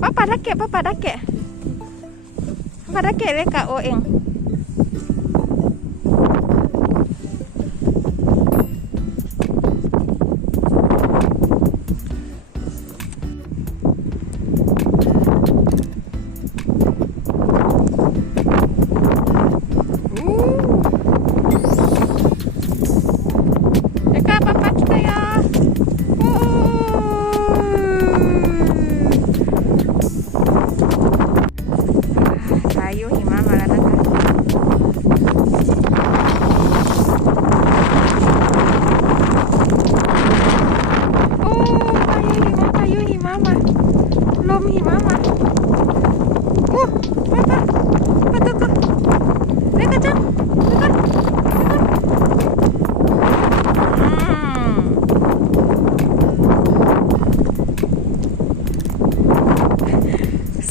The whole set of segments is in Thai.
ป้าปาดักเกะป้าปาดักเกะป้าดักเกะเลยกะโอเอง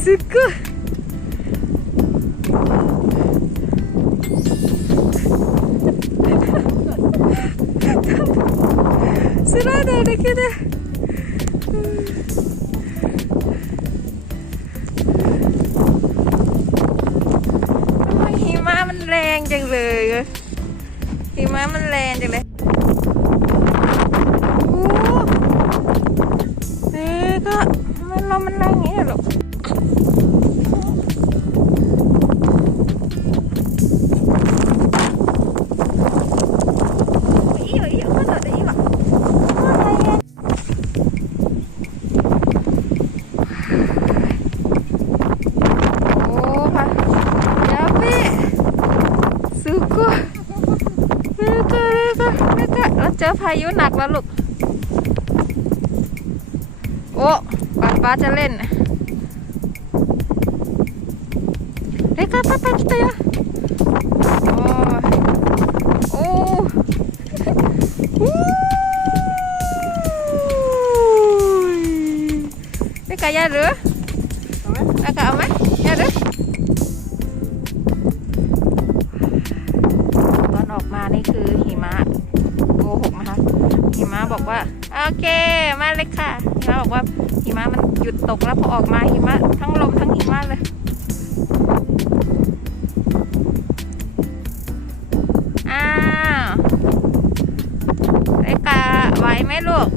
すっごいスライダーだけでทำไมหิมะมันแรงจังเลยหิมะมันแรงจังเลยโอ้เอ๊ะก็มันลมมันแรงอย่างนี้หรอเจอพายุหนักแล้วลูกโอ้ป้าจะเล่นเด็กป้าคิดยะโอ้เด็กยะหรือเอาไหมยะหรือตอนออกมานี่คือหิมะโกหกนะคะหิมะบอกว่าโอเคมาเลยค่ะหิมะบอกว่าหิมะมันหยุดตกแล้วพอออกมาหิมะทั้งลมทั้งหิมะเลยอ้าวเอ็กซ์ไหวไหมลูก